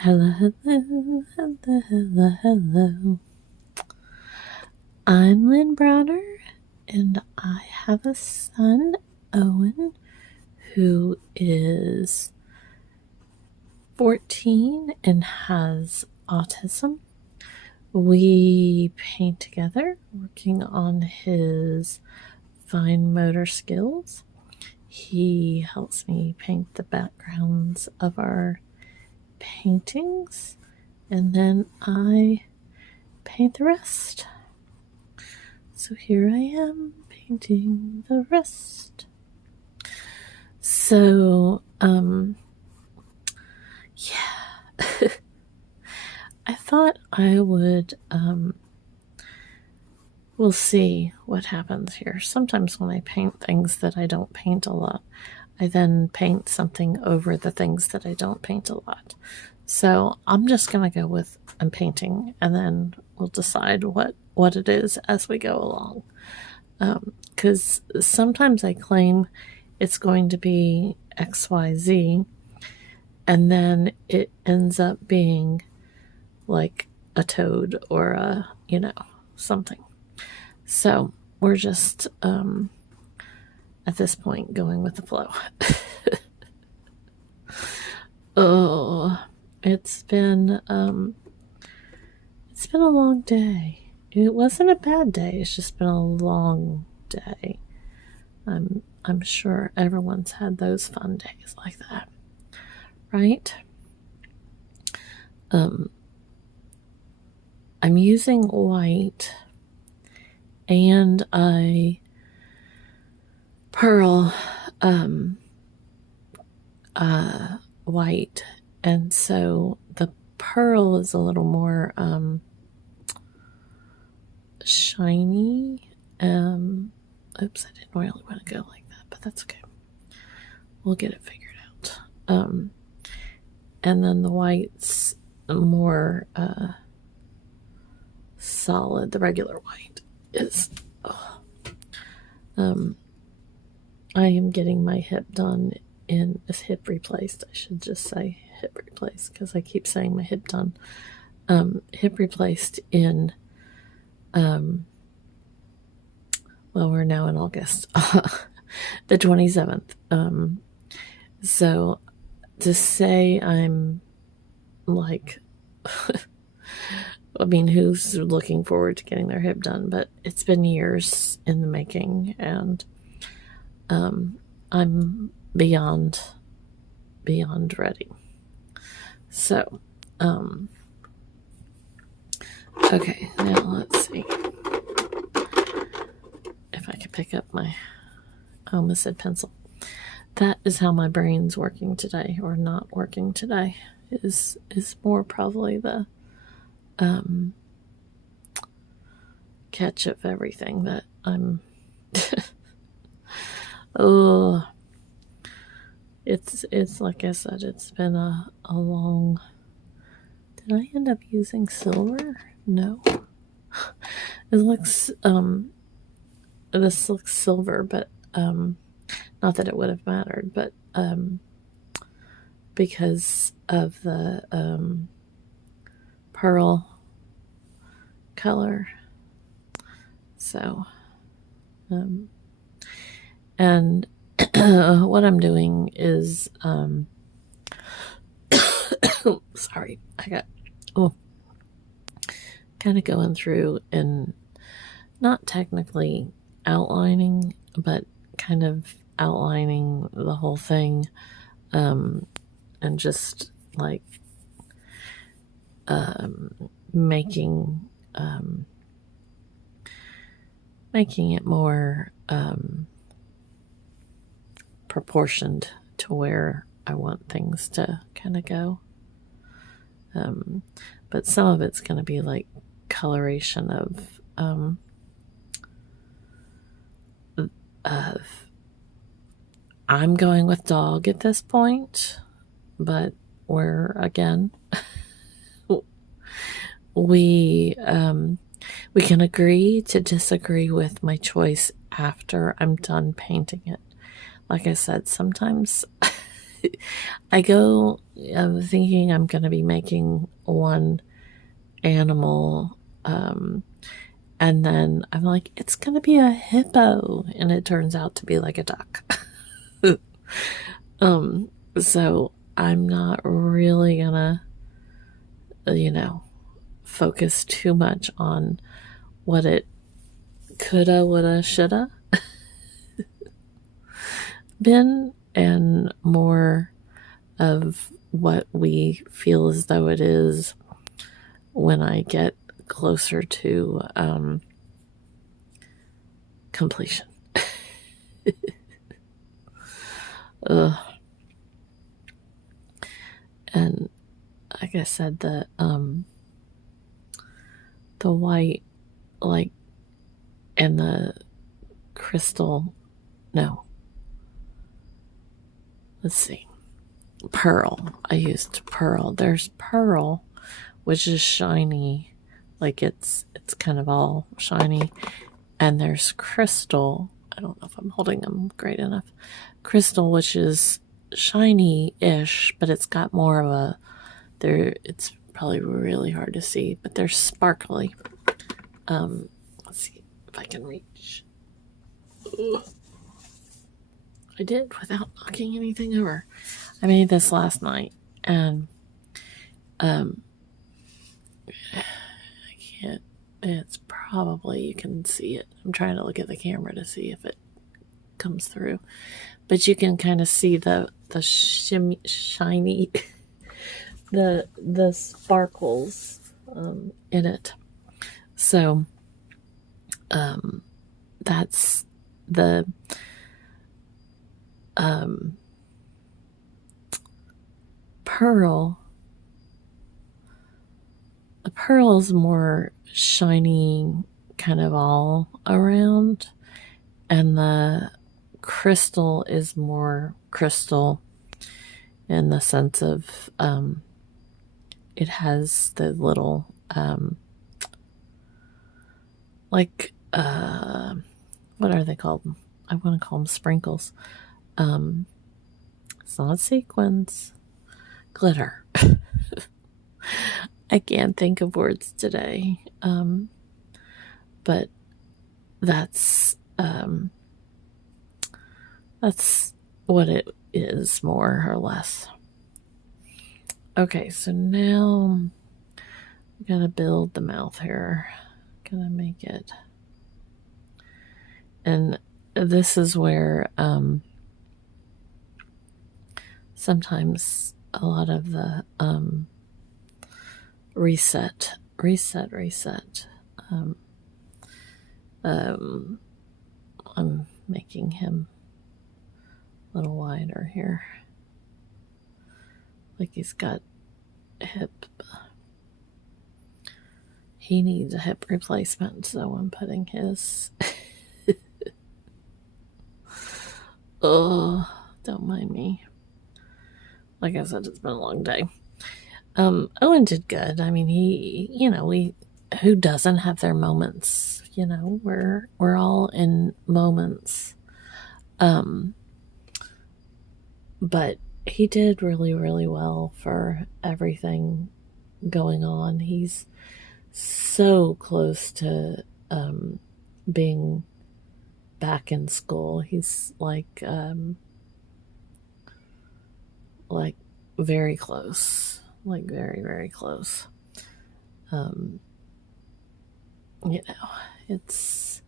Hello, hello, hello, hello, hello. I'm Lynn Browner, and I have a son, Owen, who is 14 and has autism. We paint together, working on his fine motor skills. He helps me paint the backgrounds of our paintings, and then I paint the rest. So here I am painting the rest. So, yeah. I thought I would, we'll see what happens here. Sometimes when I paint things that I don't paint a lot, I then paint something over the things that I don't paint a lot. So I'm just going to go with I'm painting, and then we'll decide what it is as we go along. Because sometimes I claim it's going to be XYZ, and then it ends up being like a toad or a, something. So we're just, at this point, going with the flow. Oh, it's been a long day. It wasn't a bad day. It's just been a long day. I'm sure everyone's had those fun days like that, right? I'm using white and a pearl white, and so the pearl is a little more shiny. Oops, I didn't really want to go like that, but that's okay. We'll get it figured out. And then the white's more solid. The regular white is. I am getting my hip done in hip replaced. I should just say hip replaced because I keep saying my hip done. Hip replaced in. Well, we're now in August, the 27th. So to say I'm like, I mean, who's looking forward to getting their hip done? But it's been years in the making, and I'm beyond ready. So, okay, now let's see if I can pick up my, I almost said pencil. That is how my brain's working today, or not working today, is more probably the catch of everything that I'm oh, it's like I said, it's been a long. Did I end up using silver? No. It looks this looks silver, but not that it would have mattered, but because of the pearl color. So and what I'm doing is sorry, I got kind of going through and not technically outlining, but kind of outlining the whole thing, and just like making it more proportioned to where I want things to kind of go. But some of it's going to be like coloration of I'm going with dog at this point, but we're again we can agree to disagree with my choice after I'm done painting it. Like I said, sometimes I'm thinking I'm going to be making one animal, and then I'm like, it's going to be a hippo, and it turns out to be like a duck. So I'm not really gonna, you know, focus too much on what it coulda, woulda, shoulda been, and more of what we feel as though it is when I get closer to completion. Ugh. And like I said, the white, like, and the crystal, no, let's see, pearl. I used pearl. There's pearl, which is shiny, like it's kind of all shiny, and there's crystal. I don't know if I'm holding them great enough. Crystal, which is shiny-ish, but it's got more of a it's probably really hard to see, but they're sparkly. Let's see if I can reach. Ooh. I did without knocking anything over. I made this last night, and I can't. It's probably, you can see it. I'm trying to look at the camera to see if it comes through, but you can kind of see the shiny, the sparkles in it. So that's the pearl. The pearl is more shiny, kind of all around, and the crystal is more crystal in the sense of it has the little like what are they called? I want to call them sprinkles. It's not sequins. Glitter. I can't think of words today. But that's what it is, more or less. Okay, so now I'm gonna build the mouth here. Gonna make it, and this is where sometimes a lot of the reset. I'm making him a little wider here, like he's got hip. He needs a hip replacement, so I'm putting his. Oh, don't mind me. Like I said, it's been a long day. Owen did good. I mean, who doesn't have their moments? We're all in moments. But he did really, really well for everything going on. He's so close to being back in school. He's like very close, like very, very close. It's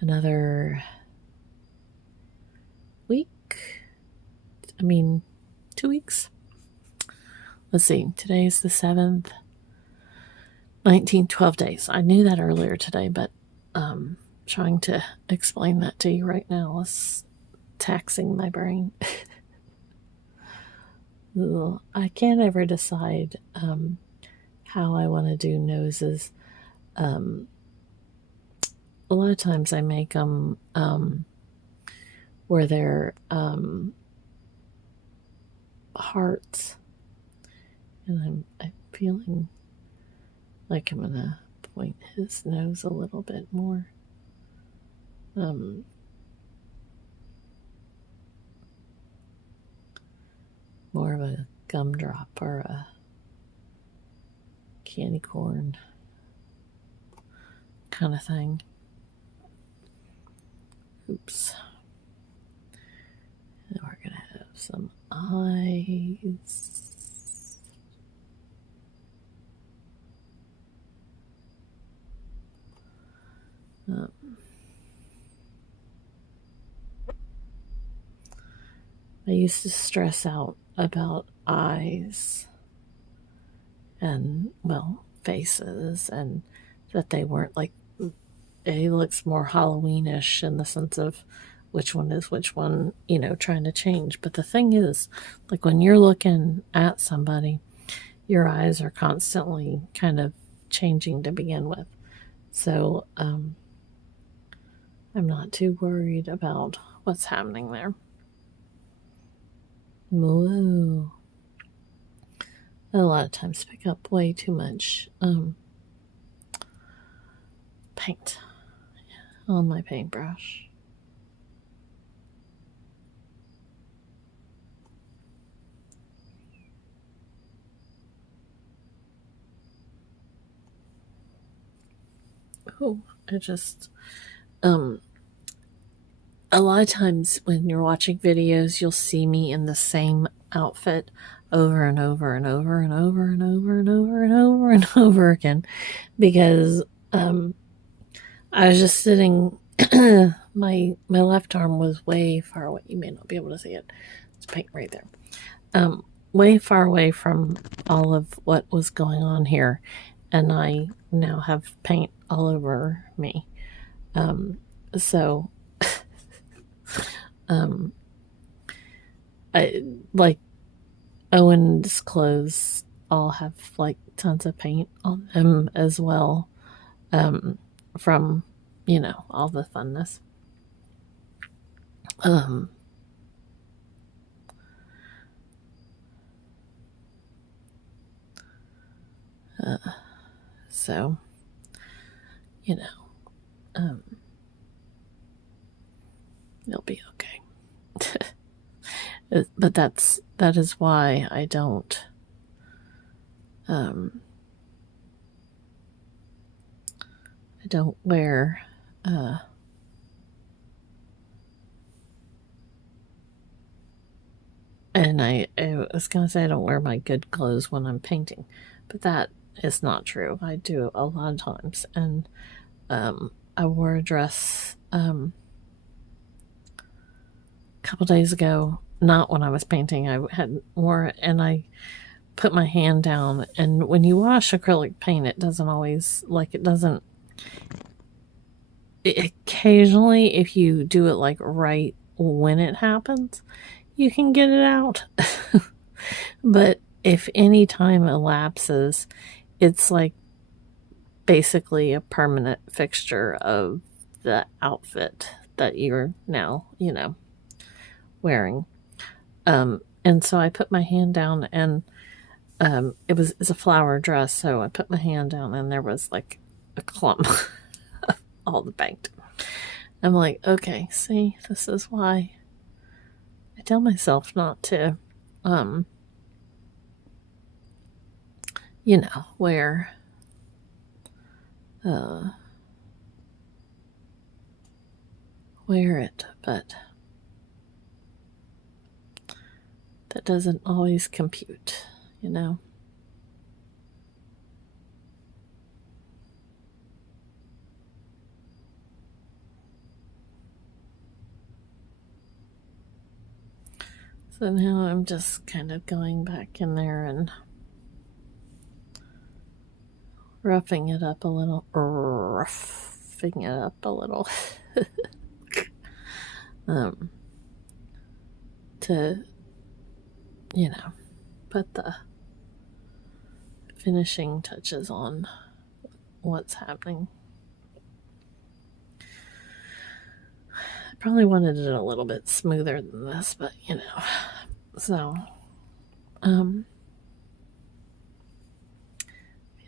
another week. 2 weeks. Let's see, today's the 7th. 19, 12 days. I knew that earlier today, but trying to explain that to you right now is taxing my brain. I can't ever decide how I want to do noses. A lot of times I make them where they're hearts, and I'm feeling like I'm gonna point his nose a little bit more. more of a gumdrop or a candy corn kind of thing. Oops. And we're going to have some eyes. I used to stress out about eyes and, well, faces, and that they weren't like, it looks more Halloweenish in the sense of which one is which one, you know, trying to change. But the thing is, like when you're looking at somebody, your eyes are constantly kind of changing to begin with. So I'm not too worried about what's happening there. Whoa. I a lot of times pick up way too much paint on my paintbrush. Oh, I just a lot of times when you're watching videos, you'll see me in the same outfit over and over and over and over and over and over and over and over again, because I was just sitting. my left arm was way far away. You may not be able to see it. It's paint right there. Way far away from all of what was going on here, and I now have paint all over me. So I like Owen's clothes all have like tons of paint on them as well, from, you know, all the funness. So, you know, it'll be okay. But that is why I don't wear and I was gonna say I don't wear my good clothes when I'm painting, but that is not true. I do a lot of times, and I wore a dress a couple days ago, not when I was painting. I had wore it, and I put my hand down, and when you wash acrylic paint, it doesn't always, like, it doesn't, occasionally, if you do it like right when it happens, you can get it out. But if any time elapses, it's like basically a permanent fixture of the outfit that you're now, you know, wearing. And so I put my hand down, and it's a flower dress, so I put my hand down, and there was like a clump of all the paint. I'm like, okay, see, this is why I tell myself not to, you know, wear it, but that doesn't always compute, you know. So now I'm just kind of going back in there and roughing it up a little, to, you know, put the finishing touches on what's happening. I probably wanted it a little bit smoother than this, but you know, so I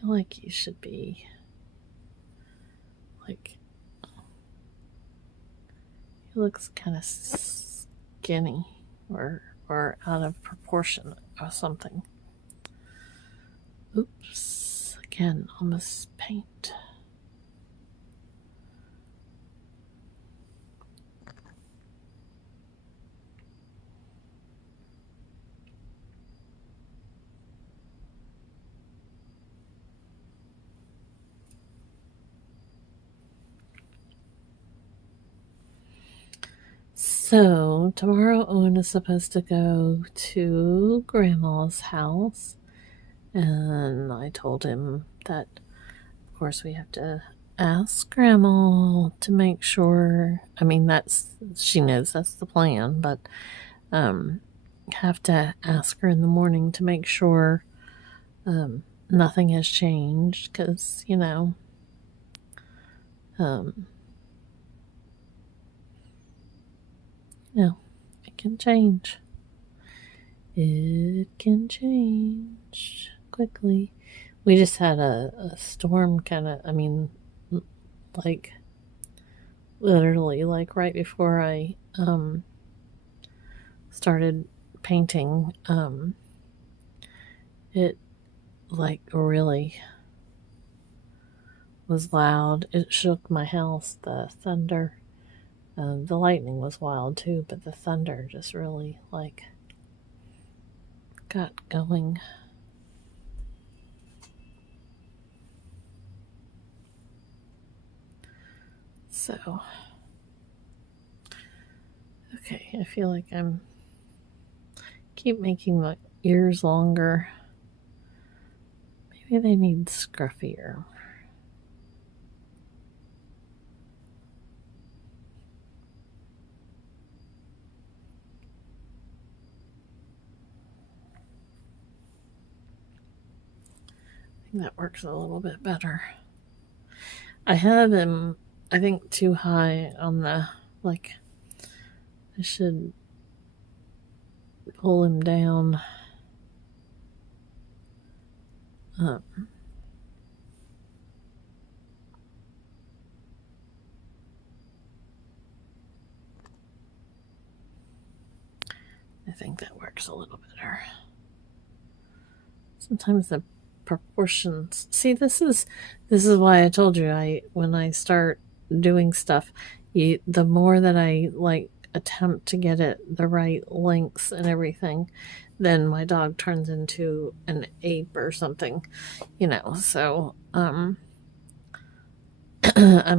feel like you should be like, he looks kind of skinny or or out of proportion or something. Oops, again, almost paint. So, tomorrow Owen is supposed to go to Grandma's house, and I told him that, of course, we have to ask Grandma to make sure. I mean, she knows that's the plan, but have to ask her in the morning to make sure nothing has changed, because, it can change. It can change quickly. We just had a storm like literally like right before I started painting. It like really was loud. It shook my house. The thunder, the lightning was wild too, but the thunder just really like got going. So, okay, I feel like I'm keep making my ears longer. Maybe they need scruffier. I think that works a little bit better. I have him, I think, too high on the, like, I should pull him down. I think that works a little better. Sometimes the proportions. See, this is why I told you when I start doing stuff, the more that I like attempt to get it the right lengths and everything, then my dog turns into an ape or something, so I'm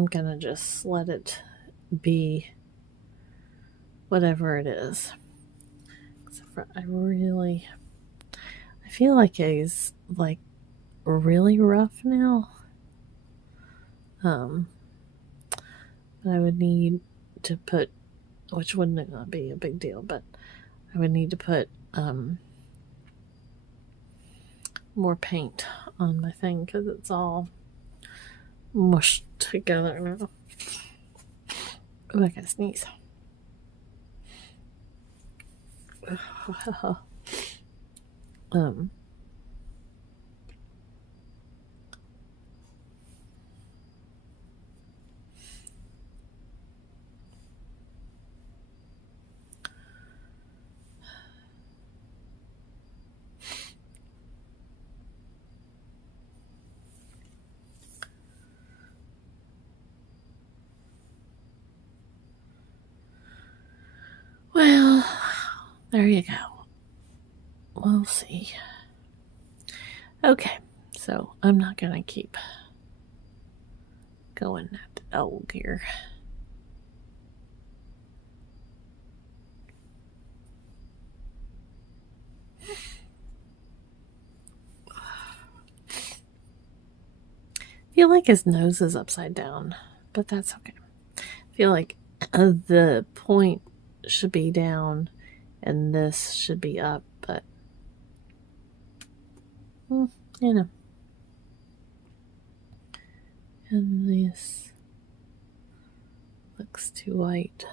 gonna just let it be whatever it is. Except for I feel like he's like really rough now. But I would need to put, which wouldn't not be a big deal, but I would need to put more paint on my thing because it's all mushed together now. Oh, I gotta sneeze. Well, there you go. We'll see. Okay, so I'm not gonna keep going at elk here. I feel like his nose is upside down, but that's okay. I feel like the point should be down and this should be up, but and this looks too white.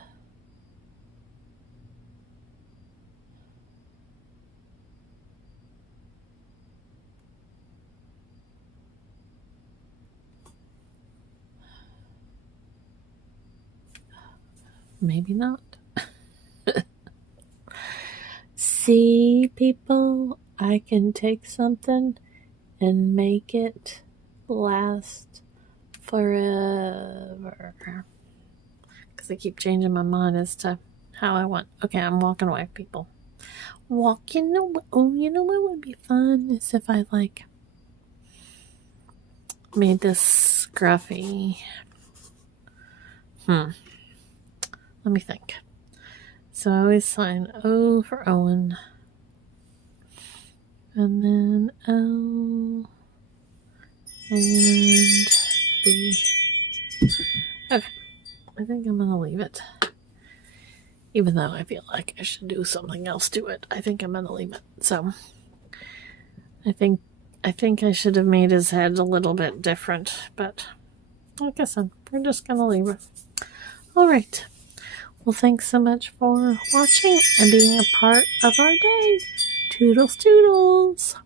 Maybe not. See, people, I can take something and make it last forever. Because I keep changing my mind as to how I want. Okay, I'm walking away, people. Walking away. Oh, you know what would be fun is if I made this scruffy. Let me think. So I always sign O for Owen. And then L and B. Okay. I think I'm going to leave it. Even though I feel like I should do something else to it, I think I'm going to leave it. So I think I should have made his head a little bit different, but like I said, we're just going to leave it. All right. Well, thanks so much for watching and being a part of our day. Toodles, toodles.